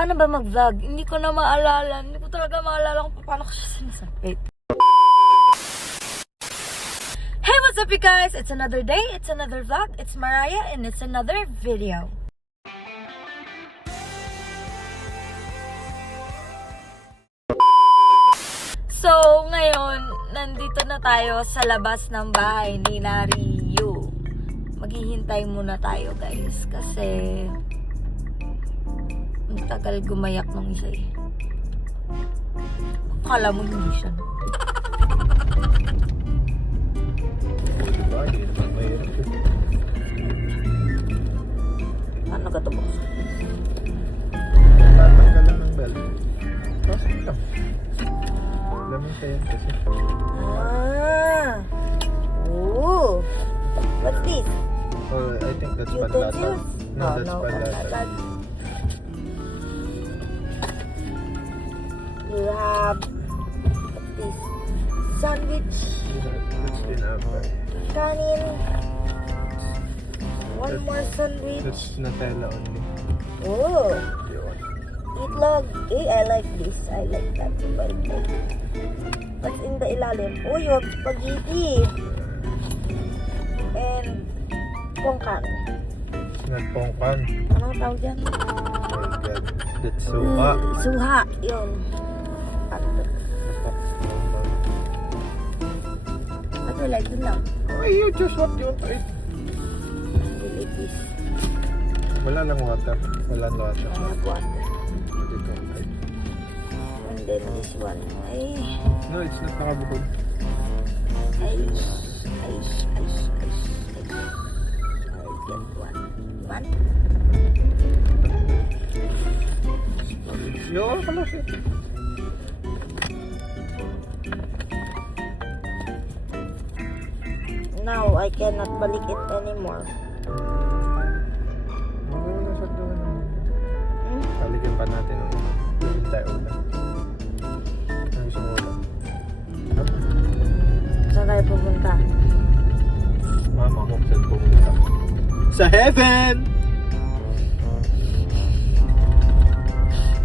Paano ba mag-vlog? Hindi ko na maalala. Hindi ko talaga maalala kung paano ko siya sinasabit. Hey, what's up you guys? It's another day, it's another vlog, it's Mariah, and it's another video. So, ngayon, nandito na tayo sa labas ng bahay ni Rio. Maghihintay muna tayo, guys, kasi ang tagal gumayak ng isa eh. Akala mo hindi siya. Ano ka to, boss? Tatanggalan ng belt. Pasok lang. Lamang tayo kasi. Oh. What's this? Oh, I think that's panlatan. Utensils? No, that's panlatan. You have this sandwich, That's pinapay. kanin, one That's- more sandwich. That's Nutella only. Oh, Yun. itlog. I like this. I like that. Very good. What's in the ilalim? Oh, you have spaghetti. And pongkan. Nagpongkan. Anong tawag dyan? Oh my God. That's suka. Suha. Yun. Ano? Ito, like yun lang. Oh, you choose what you want to eat. I like this. Wala lang water. Wala water. I have water. Dito. Ay. And then this one. Ay. No, it's not nakabukod. Ice. I'll get one. One. Yun, kalas eh. Now, I cannot balik it anymore. Ano na sa doon? Hmm? Balikan pa natin ng tayo ulan. Ang gusto mo ulan? Saan tayo pupunta? Mama ko saan pumunta. Sa heaven!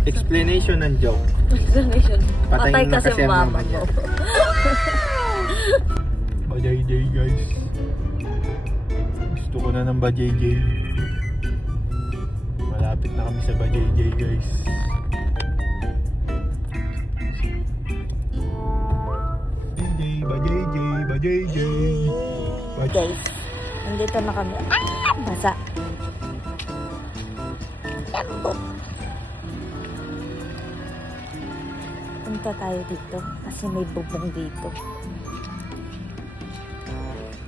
Explanation ng joke. Explanation. Patay Patay na kasi kasi ang mama mama mo. niya. Bajayjay guys. Gusto ko na ng bajayjay. Malapit na kami sa bajayjay guys. Bajayjay. Guys, nandito na kami. Ah! Basa. Lambot. Punta tayo dito kasi may bubong dito.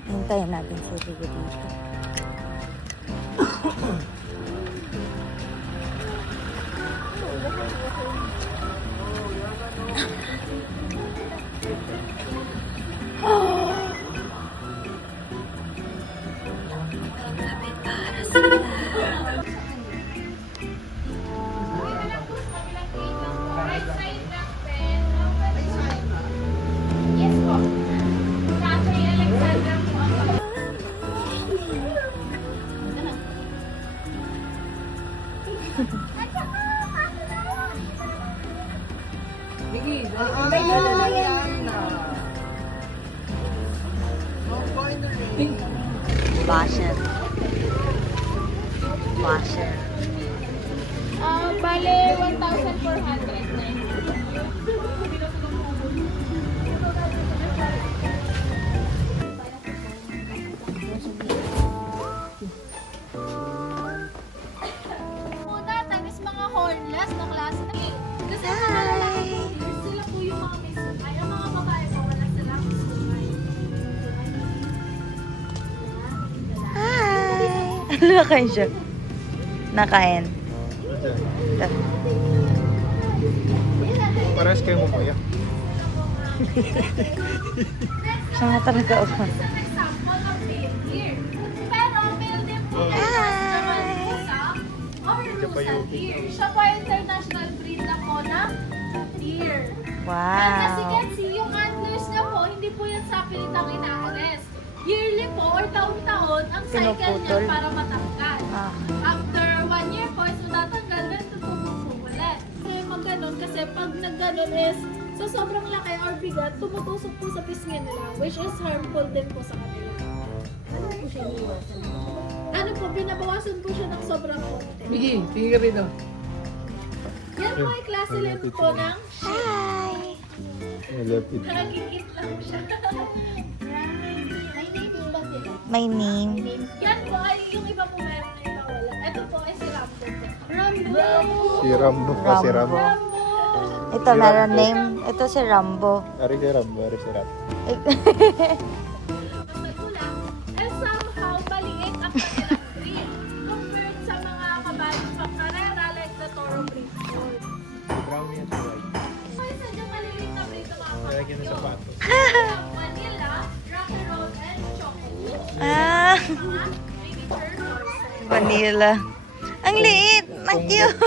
Hintayin natin si Rio dito. Yes po. Tatay Alexandra po ang Basher. bale 1,490. Muna, tanis mga hornless na klase na kasi mga lalaki, sila po yung mga may sungay. Ang mga babae po, wala silang sungay. Hi! Ano nakain siya? Nakain. Parehas kayo mo kuya. Siya nga talaga ako. An example of male deer. Pero male din po yung naman po sa Ornamental deer. Siya po ay international breed na po na deer. And kasi Wow. kasi yung antlers niya po, hindi po yan sa pilitang inaalis. Yearly po or taon-taon ang cycle niya Pinuputol. para matanggal. Ah. After 1 year po, is matatanggal, then tutulog po ulit. dragon is sa sobrang laki or bigat, tumutusok po sa pisngi nila, which is harmful din po sa kanila. Ano po, binabawasan po siya ng sobrang konti. Miggy, tingin ka rito. Yan po ay klase rin po ng Malapit. nagigit lang siya. My name. Yan po ay yung iba po meron na iba wala. Ito po ay si Rambo po. Rambo! Si Rambo pa, si Rambo. Rambo! Ito, meron name. Ito si Rambo. Ari si Rambo, ari si Rambo. Magulang, eh somehow maliit ang kanilang breed compared sa mga kabaling pangkarera like the Toro breed. Brown yan, white. Ay, sadyang maliliit na breed ang mga Lalagyan ng sapatos. Manila, Rocky Road, and Choco. Ah, Mga miniature horses. vanilla. Ang liit. Ang cute.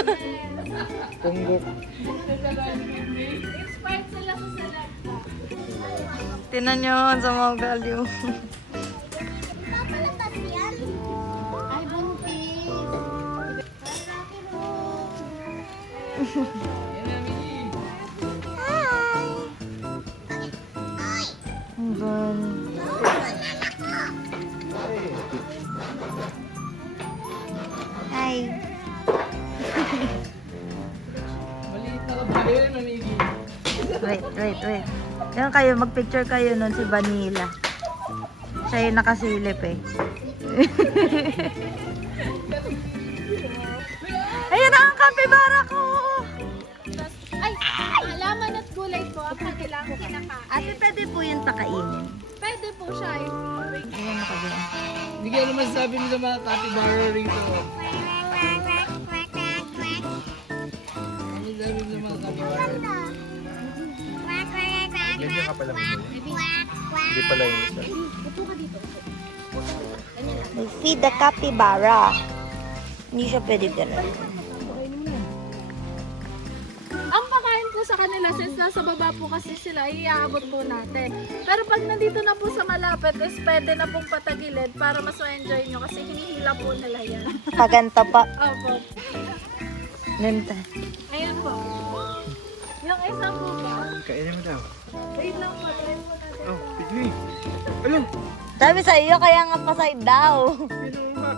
Punggok. Inspired sila sa Selecta. Tinan nyo sa mga value. Ay, buntis! Ang gan. Hi. Maliit na kabili yun, Miggy. Wait. Yan kayo, magpicture kayo nun si Vanilla. Siya yung nakasilip eh. Ayun na ang kapibara ko! Ay, alaman at gulay po ang kanilang kinakain. Ate, pwede po yung pakainin. Pwede po siya. Ayan na kayo. Miggy, ano masasabi mo sa mga capybara rito? Ano masasabi mo sa mga capybara? Ganyan ka pala mo. Hindi pala yung isa. We feed the capybara. Hindi siya pwede ganun. Ang pakain po sa kanila, since nasa baba po kasi sila, iaabot po natin. Pero pag nandito na po sa malapit, is pwede na pong patagilid para mas ma-enjoy nyo kasi hinihila po nila yan. Paganta pa. Opo. Nanta. Ayan po. Yung isa po ba? Kainin mo daw. Wait lang po, try po natin. Oh, pigli. Ano? Sabi sa iyo, kaya nga paside daw. Sino ba?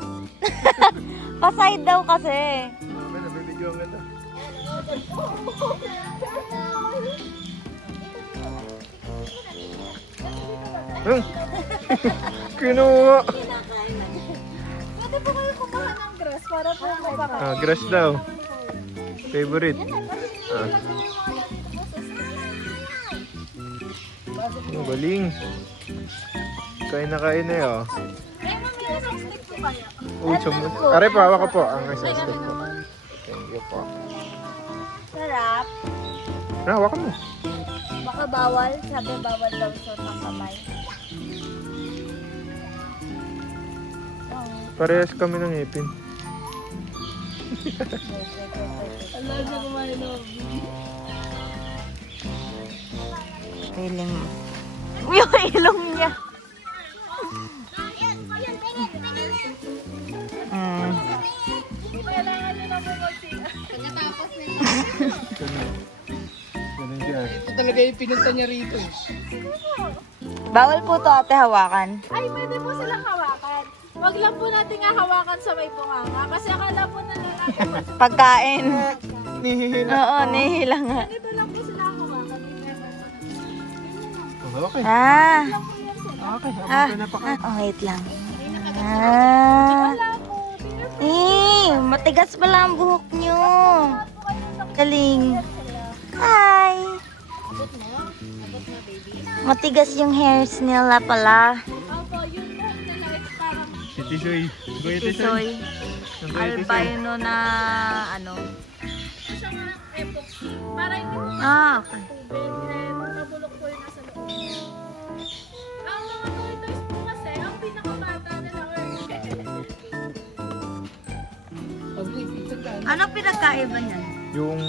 Paside daw kasi. Ano, bibidyoan ka na. Kinuha. Pwede po kayo kumuha ng grass para po mapakain. Ah, grass daw. Favorite. Ah. Oh, galing. Kain na oh. Eh, may isang stick po kaya. Uy, sumunod. Aray po, hawak ko po. Ang isang stick po. Thank you po. Sarap. Ah, hawakan mo. Baka bawal. Sabi bawal daw sa ng kamay. Parehas kami ng ngipin. Alam niya kumain na. Feeling. Yung ilong niya. Kailangan nyo na po mag-siya. Ganun dyan. Ito talaga yung pinunta niya rito eh. Bawal po to ate hawakan. Ay, pwede po silang hawakan. Wag lang po natin nga hawakan sa may bunganga kasi akala po na lalaki. Pagkain. Nihihina. Oo, nihila nga. Ganito lang po sila hawakan. Okay. Ah. Okay, Ah. abot ka na pa Oh, wait lang. Ah. Wala po. Matigas pala ang buhok nyo. Galing. Hi. Matigas yung hairs nila pala. Opo, yun po nila is parang Si Tisoy. Goy, Tisoy. Albino na ano. siya nga epoxy. Para hindi po Ah, okay. tubig and mabulok po yung nasa loob. Ang mga toys po kasi, ang pinakabata nila or Pag-play, pizza ka. Ano pinagkaiba niyan? Yung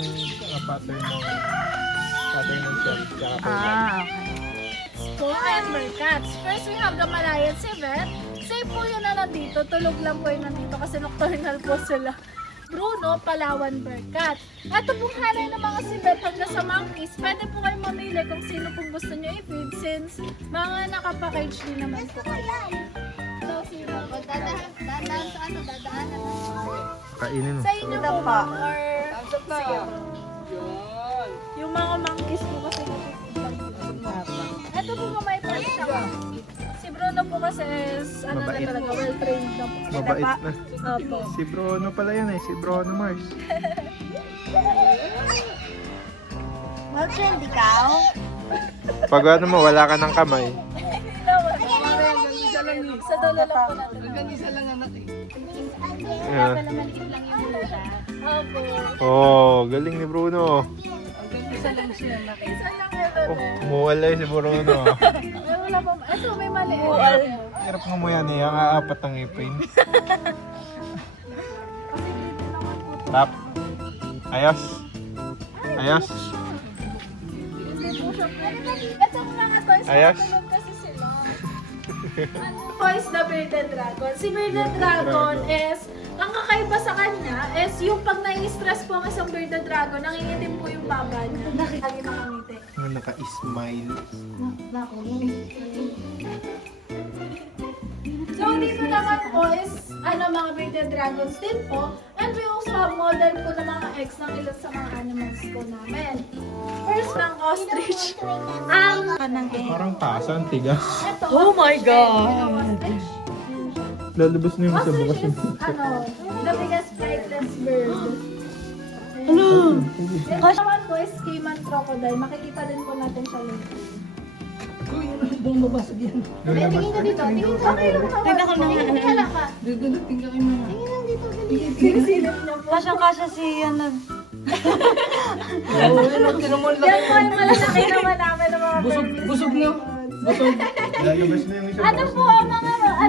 pattern ng shell. Tsaka Ah, okay. Spoon and Mercats. First, we have the Malayan Civet. Same po yun na nandito. Tulog lang po yun nandito kasi nocturnal po sila. Bruno, Palawan Bearcat. Ito pong hanay ng mga sibet hanggang sa monkeys. Pwede po kayo mamili kung sino pong gusto nyo i-feed since mga nakapackage din naman po kayo. So, sino? Dadaan sa ano? Dadaanan. Kainin mo. Sa inyo po ba? Or sige. Yan. Yung mga monkeys po kasi ito po may part siya. Si Bruno po kasi is ano na Mabait. talaga, well-trained na po. Mabait na. Opo. Si Bruno pala yan eh. Si Bruno Mars. Mag-trend ikaw? Pag ano mo, wala ka ng kamay. Isa lang eh. Sa dulo lang po natin. Hanggang isa lang anak eh. Yeah. Maliit lang yung mula. Opo. Oh, galing ni Bruno. Hanggang isa lang siya anak eh. Isa lang Oh, yun. muwalay si Bruno. Ay, wala pa. Ito, may maliit. Hirap nga mo yan eh. Ang aapat ng ipin. Kasi dito naman po. Tap. Ayos. Ayos. Hindi po siya pwede. Ito mga toys, Ayos. nakatulog kasi sila. Ano toys na Bearded Dragon? Si Bearded Dragon is, ang kakaiba sa kanya is yung pag nai-stress po ang isang Bearded Dragon, nangingitim po yung baba niya. Lagi nakangiti. Naka-smile. So dito naman po is, ano, mga Bearded Dragons din po. And we also have model po ng mga eggs ng ilan sa mga animals po namin. First ng ostrich. Ang Parang tasa, ang tigas. ito, Oh my God! ostrich. Lalabas na yung sa bukas Ostrich is, ano, the biggest flightless bird. Ano? Ito naman po is Cayman crocodile. Makikita din po natin siya yun. Uy, bumabasag yan. Tingin ka dito. Tingin ka. Okay lang ka. Tingnan ko na nga. Tingin ka lang ka. Dudulutin ka kayo mga. Tingin lang dito. Sinisilip niya po. Kasyang-kasya si ano. Oo, yan ang tinamon lang. Yan po yung malalaki naman namin ng mga Busog, birds. busog na. Busog. Lalabas na yung isa Ano po ang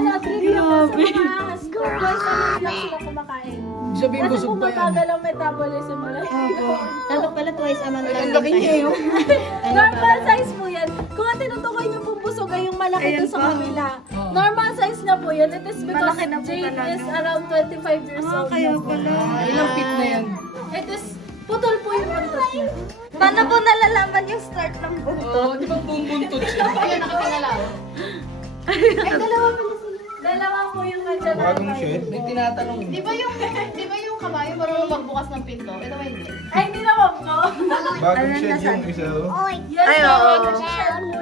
mga trivia po sa mga school boys na lang sila kumakain. Sabihin Kasi busog po pa yan. mabagal ang metabolism nila. Dapat pala twice a month Ay, ang laki niya yun. Normal size po yan. Kung ang tinutukoy niyo pong busog ay yung malaki Ayan doon sa po. kabila. Normal size na po yan. It is because Malaki na po Jade talaga. is around 25 years old. Kaya na po. pala. Ilang feet na yan? It is putol po yung buntot niya. Paano po nalalaman yung start ng buntot? Oo, di ba bumbuntot siya? Ayun, nakapangalaw. Ay, dalawa pala sila. Dalawa po yung nandyan. Bagong shed. May tinatanong. Di ba yung kabayo marunong magbukas ng pinto? Ito ba hindi? Ay, hindi naman po. Bagong shed yung isa. Oh. Yes, Ay, po. oo. Nag-share po.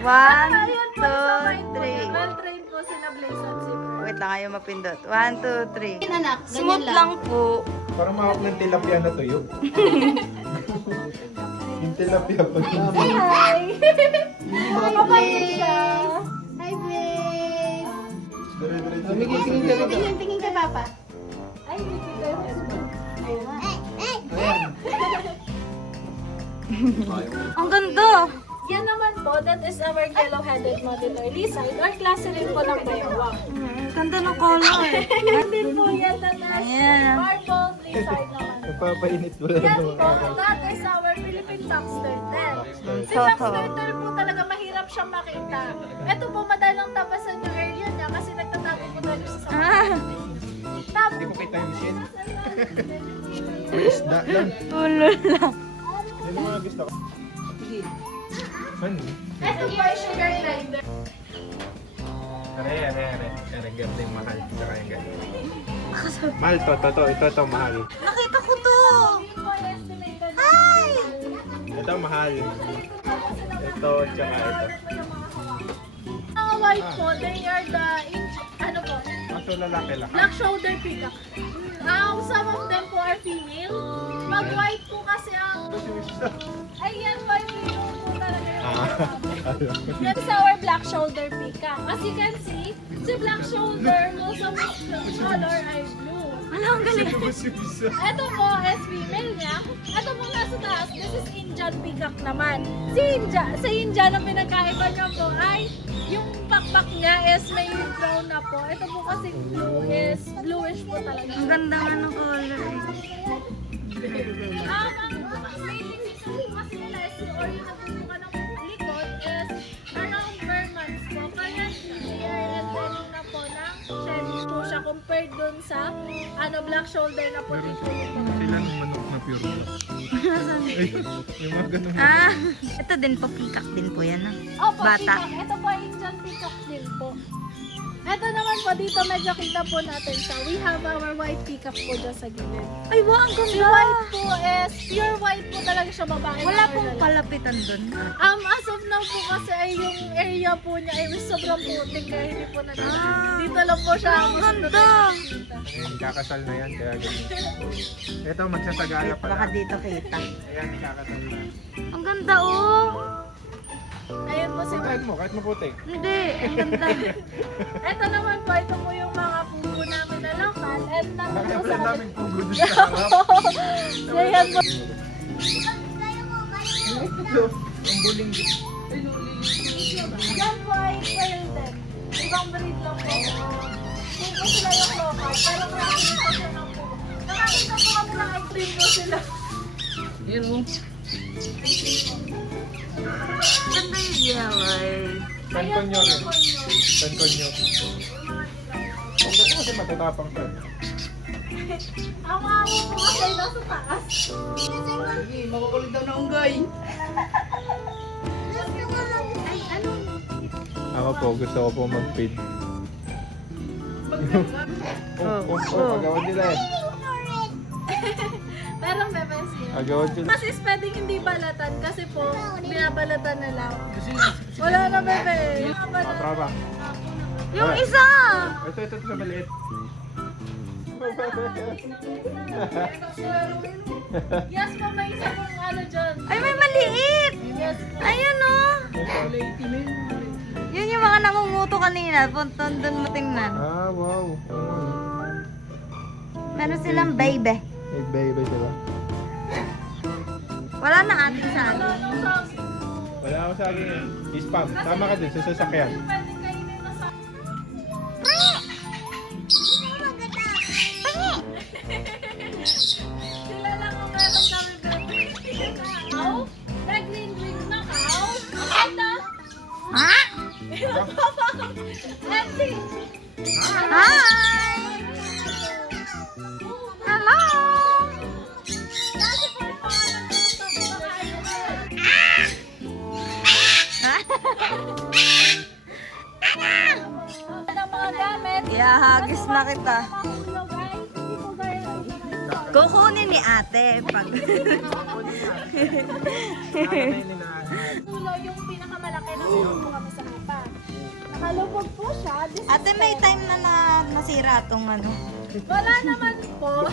One, Ayun po, sabay po. two, three. Well-trained po sina Blaze at si Pearl. Wait lang, ayaw mapindot. 1, 2, 3. Anak, Smooth lang po. Parang mahawak ng tilapia na tuyo. Yung tilapia pa. Hi! Kapatid siya. Hi, babe! Dire-diretso. Migay, tingin ka rito. Tingin kay Papa. Ay, hindi kita yung Ayan. Ang ganda. Yan naman po, that is our yellow-headed monitor lizard or klase rin po ng baywang. Ang ganda ng color. Hindi po yan, that is Ayan. marble lizard naman. Napapainit wala Yan naman. po, that is our Philippine fox turtle. Si Toto. fox turtle po talaga mahirap siyang makita. Ito po, madalang tapasan yung area niya kasi nagtatago po tayo sa sama. Tapos, Hindi ko kita yung shed. Isda lang. Ulo lang. Yan ang mga gusto ko. Ano? ito po ay sugar glider. Are. Ganda yung mahal. Tsaka yung ganda. Mahal to. Ito mahal. Nakita ko to. Yun po ay estimated. Ito mahal. Ito, tsaka ito. Ang white po, they are the, ano po, Kaso lalaki lang. black shoulder peacock. Some of them po are female. Pag white po kasi ang, ayan po yung po talaga yung That's our black shoulder peacock. As you can see, si black shoulder, most of its color ay blue. Ano, ang galing. Ito po is female niya. Ito po nasa taas, this is Indian peacock naman. Sa Indian, ang pinagkaiba niya po ay yung pakpak niya is may brown na po. Ito po kasi blue is bluish po talaga. Ang ganda nga ng color. Ang mating season po kasi nila is or yung natutukan ng likod is around per months po. Kaya they are entering na po ng shed po siya compared dun sa black shoulder na po Meron dito. silang manok na pure gold. Ay, yung mga ganun. Ah, ito din po, peacock din po yan. Ah. Opo, Bata. peacock. Ito po Indian peacock din po. Ito naman po, dito medyo kita po natin siya. We have our white peacock po dyan sa gilid. Ay, wow, ang Si ganda. white po is, pure white po talaga siya babae. Wala na pong lalaki. palapitan dun. As of now po kasi ay yung area po niya ay sobrang putik kaya hindi po natin. Dito lang po siya. Ang ganda. Ayan, kakasal na yan, kaya ganun. Ito, magsasagala pa Baka lang. dito kita. Ayan, kakasal na. Ang ganda, oh. Ayun po si Kahit mo puti. Hindi, ang ganda. Ito naman po, ito po yung mga pugo namin na lokal. And Kaya nandito pala sa daming pugo dun sa harap. Ayan po. Ito, ang buling. Yan po ay pearl din. Ibang breed lang po. Pugo sila yung local. Pero nakakita po siya ng pugo. Nakakita po kami ng ice cream po sila. Yan mo. Ganda yung yellow. Santonyo rin. Santonyo. Ang ganda kasi matatapang siya. Ang mga po kasi ay nasa taas. Sige, makukulit daw na unggay. Ako po, gusto ko po mag-feed. Agawad nila eh. Merong bebes yun. Agawad sila. Kasi pwedeng hindi balatan kasi po binabalatan na lang. Wala na bebe. Praba. Yung isa! Ito sa maliit. Yes po, may isa pong ano dyan. Ay, may maliit! Yes po. Ayun, oh. Yun yung mga nangunguto kanina. Punton doon mo tingnan. Ah, wow. Meron silang baby. May baby sila. Wala na ating sa ano. Wala ako sa akin eh. Spam. Tama ka din sa sasakyan. Pwede kainin na sa... Sila lang ang meron namin bebe. Cow? Na green na cow? Ito? Ha? Let's see. Hi! Hello! Kasi po yung pangalan ko ito. Ano mga gamit? Ihahagis na kita. Mga ulo guys. Hindi po gaya ng mga Kukunin ni ate pag... ulo yung pinakamalaki na ulo po kami sa kapa. Nakalubog po siya. Ate, may time na nasira tong ano. Wala naman po.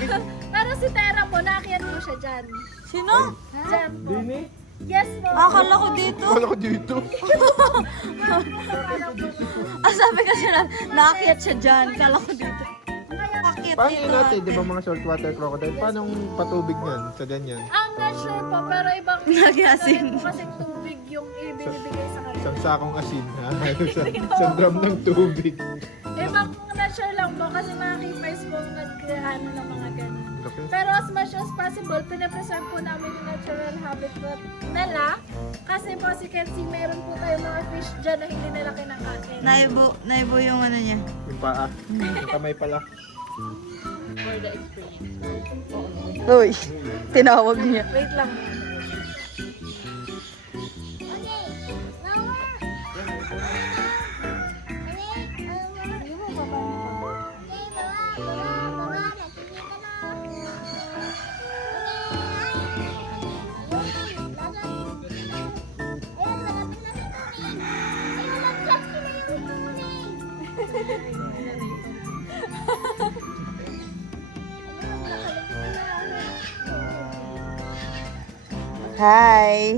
Pero si Tera po, naakyat po siya dyan. Sino? Dyan po. Dini? Yes po. Akala ko dito. Wala ko dito. Sabi kasi na, naakyat siya dyan. Kala ko dito. Naakyat Paano dito, yun natin? ate. Di ba mga saltwater crocodile? Paano patubig niyan sa ganyan? I'm not sure po, pero ibang Nagyasin. po kasi tubig yung ibinibigay sa kanila. Isang sakong asin, ha? Isang drum ng tubig. Ibang not sure lang po kasi mga keepers po nag-ano ng mga ganun. Okay. Pero as much as possible, pinapreserve po namin yung natural habitat nila. Kasi po, as you can see, meron po tayo mga fish dyan na hindi nila kinakain. Naibo yung ano niya. Yung paa. Yung kamay pala. Uy, tinawag niya. Wait lang. Hi.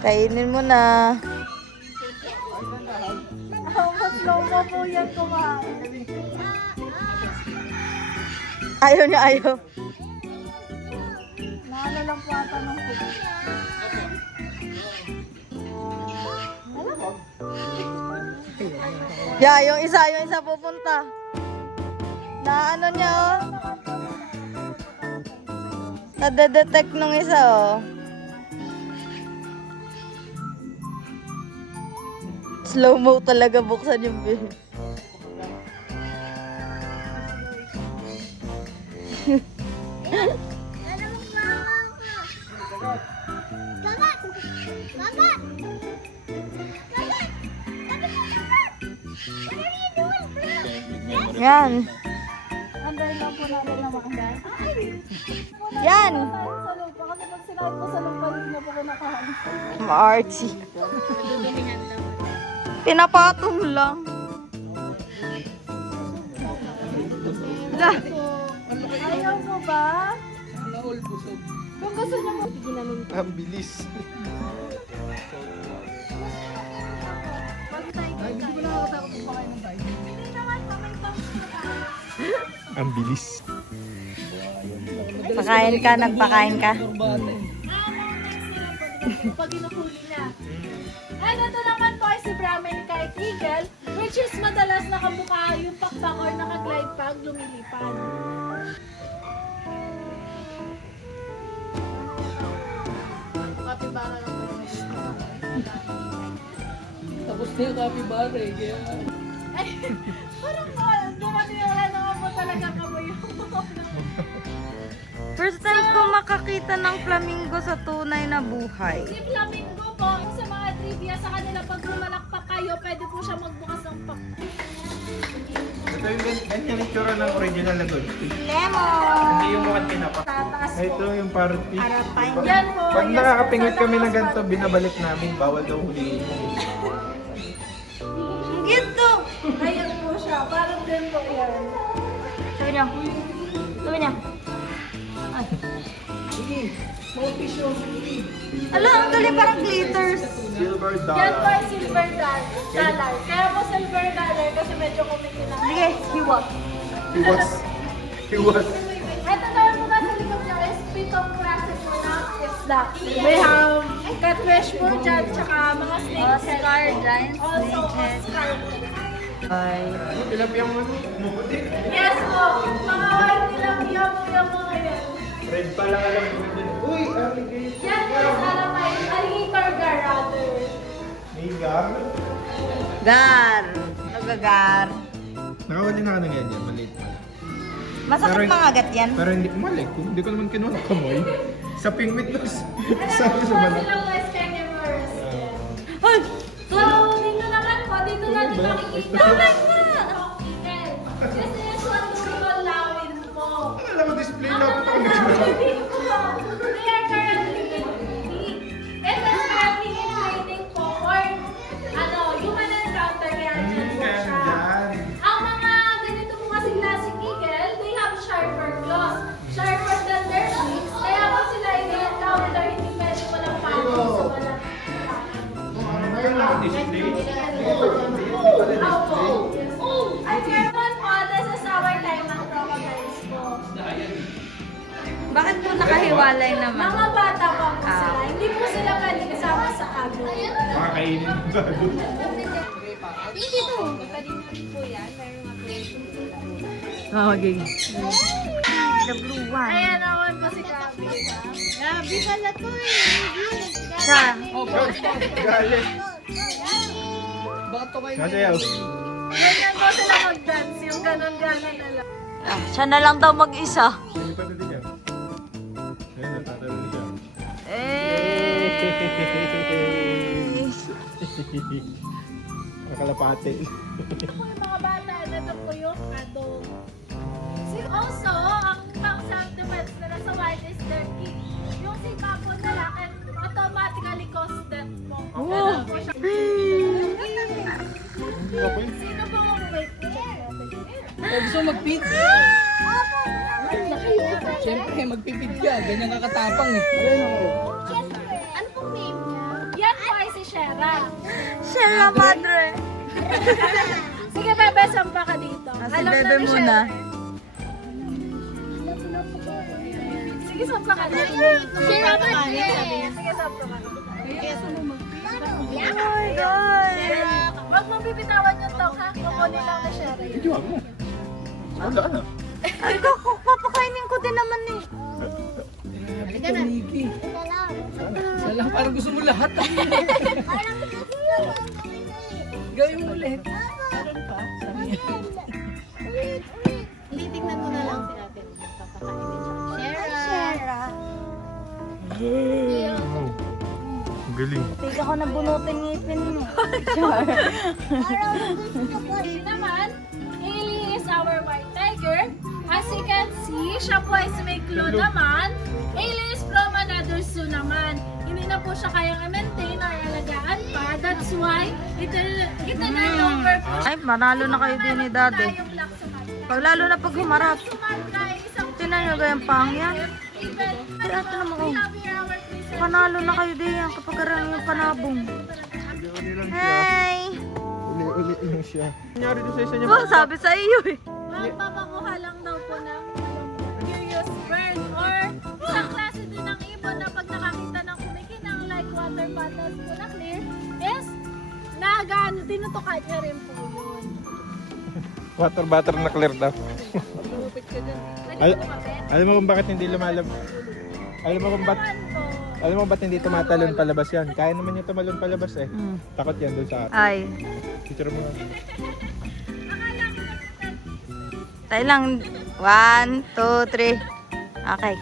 Kainin mo na. Mas low mo po yan kumain. Ayaw niya, ayaw. Naano lang po ata ng food. Yeah, yung isa pupunta. Na ano niya, oh. Nade-detect nung isa, oh. Slow-mo talaga buksan yung bill. Yan. Anday lang po natin na makanday. Yan. Sa lupa, kasi pag sinabi ko sa lupa, hindi na po kinakain. Ma-artsy. Pinapatong lang. Ayaw mo ba? Naol busog. Kung gusto niyo mo, Ang bilis. Ay, hindi ko nakakatakot kumakain ng tayo. hindi naman pa may Ang bilis. Pakain ka, nagpakain ka. Bata eh. pag inuhuli na. And ito naman po ay si Brahmin Kite Eagle, which is madalas nakamukha yung pakpak or nakaglide pag lumilipad. Kapibara lang po. Tapos na yung capybara eh. Kaya Ay, parang dumatira naman po talaga kamoy yung First time ko makakita ng flamingo sa tunay na buhay. Si Flamingo po, sa mga trivia sa kanila, pag lumalakpak kayo, pwede po siya magbukas ng pak. Ito yung ganyan yung tsura ng original na goldfish. Lemon! Hindi yung mukhang tinapa. Tataas po. Ito yung party. Yan po. Pag yes, nakakapingwit sa kami ng taas ganito, binabalik namin. Bawal daw huliin. Ang gito! Ayan po siya. Parang din po yan. Sabi niya. Sabi niya. sige, mga fish yung sige. Ala, ang galing parang glitters. Silver Yan po dollar. ay silver dollar. Kaya po silver dollar kasi medyo kumikilang. Sige, hiwa. He was. Ito naman po nasa likod niya is pitong klase po na isda. We have catfish po dyan, tsaka mga snake head. giant Also, Oscar. Ay. Tilapia mo muputi. Yes po, mga white tilapia po yung mga yan. Red pala alam ko din. Uy, alligator. Yan po is alligator gar rather. Migar. Gar. Nagagar. Nakawali na ka ng ganyan. Maliit pala. Masakit Pero- mangagat yan. Pero hindi ko mali. Kung hindi ko naman kinuha ng kamoy. Sa pingwit na sa Alam sa po manok. silang West Carnivores. Ay! So, dito naman po, dito natin makikita. This is what we call lawin po. Alam mo, display lang Ang ako. mga lawin po, they are currently in breeding. It is currently in training po for human encounter kaya dyan po siya. Ang mga ganito po kasi classic eagle, they have sharper claws. Sharper than their beaks. Kaya po sila i-encounter, hindi pwede walang palo sa walang Display. Ay, Kerman po, this is our time ng crocodiles po. Bakit po nakahiwalay naman? Mga bata pa po sila. Hindi po sila pwede kasama sa adult. Makakainin ng bago. Okay. The blue one. Ayan naman po si Gabi. Gabi pala to Siya. Galit. Bato kayo. Nasayaw. Ganyan po sila mag-dance. Yung ganon-ganon na lang. Ah, siya na lang daw mag-isa. Hindi pa natin yan. Ayun, natatalon niya. Eh. Nakalapate. Ito po yung mga bata. Ito po yung adult. Also, ang self-defense nila sa wild is their kick. Yung sipa po nila can automatically cause death po. Ganun po siya. Sino po ang wait? Gusto mag-pit? Siyempre, magpipit ka. Ganyan kakatapang eh. Ano pong name niya? Yan po ay si Shera. Siya la madre. Sige, bebe, sampa ka dito. Ah, si Alam Bebe na ni muna. Shera. Sige, sampa ka dito. Shera ba? Sige, sampa ka. Oh my God. Huwag mong bibitawan yung tong ha. Kukunin lang na Shera. Hindi mo. Wala na. Ay, papakainin ko din naman eh. Halika na. Salang parang gusto mo lahat. Gawin mo ulit. Meron pa? Sabi niya. Titignan mo na lang si ate. Papakainin siya. Shera! Wow. Ang galing. Tika ko nabunutin ngipin mo. Hindi naman, Hailey is our white tiger. As you can see, siya po ay may clue naman. Hailey is from another zoo naman. Hindi na po siya kayang i-maintain or alagaan pa. That's why, ito na longer po siya. Ay, manalo na kayo din ni Daddy. Tayong black Sumatra. Pag lalo na pag humarap. Sumatra ay isang Tinan nyo gayang pang yan. even Ay, ato naman oh. we have here our princess. Panalo na kayo din yan kapag karang yung panabong. Uli-uli lang siya. Hey! Uli-uli lang siya. Nangyari doon sa isa niya. Oh, sabi sa iyo eh. Magpapakuha lang daw po ng curious bird or isang klase din ng ibon na pag nakakita ng kumikinang like water bottles po na clear is tinutukan niya rin po yun. Water na clear daw. Pwede po ba, Ben? Alam mo kung bakit hindi lumalab? Alam mo kung bakit? Ewan po. Alam mo ba't hindi tumatalon palabas yan? Kaya naman yung tumalon palabas eh. Takot yan doon sa atin. Ay. Picture mo nga. Tayo lang. 1, 2, 3. Okay.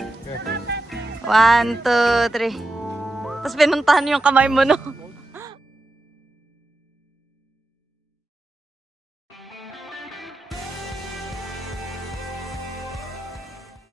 1, 2, 3. Tapos pinuntahan yung kamay mo, no?